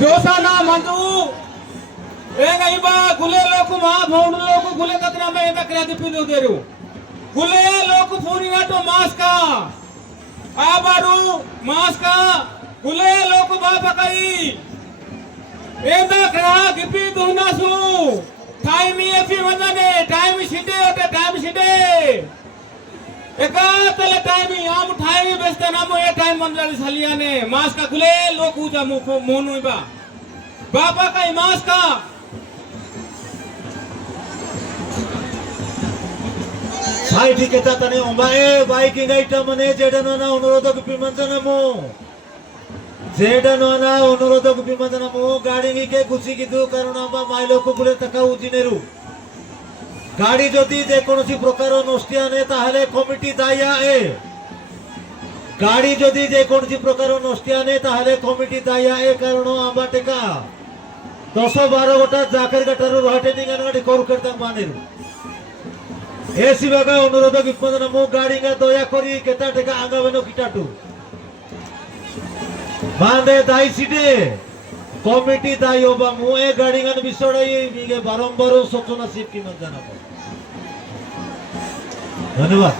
जोसाना मंजू एक इबा गुले लोक मा भौंड लोक गुले कतरा में एदा क्रिया दिपिनो देरु गुले लोक पूरी नाटो मास्का आबारू मास्का गुले लोक बापकाई एदा क्रिया गिपी दुनासु टाइम एफी वजने टाइम सिटे ओटे टाइम सिटे एका तले टाइम आम टाइम बेस्ते नामो ए टाइम मंजरी सालियाने मास्का गुले लोक उजा मोनु इबा बापा का मास्का भाई ठीक है ताने ओबाए बाइकिंग आइटम मने जेडन ना अनुरोधक विमंजन मो जेडन ना अनुरोधक विमंजन मो गाड़ी के खुशी की दो कारण बा माइलो को गुले तका उजिनेरु गाड़ी जदी जे कोनोसी प्रकार नष्टिया ने ताहले कमिटी दाया ए गाड़ी जदी जे कोनोसी प्रकार नष्टिया ने ताहले कमिटी दाया ए कारण आबा टेका 10-12 गोटा जाकर गटारो रहटे निगान गाड़ी कोर करता मानेरु एसी बागा अनुरोध विपदन मो गाड़ी गा दया करी केता टेका आंगावेनो किटाटू बांधे दाई सीटे कमिटी दाई होबा मो ए गाड़ी गान बिसड़ाई मिगे बारंबार सूचना सिप की मन जाना पड़ धन्यवाद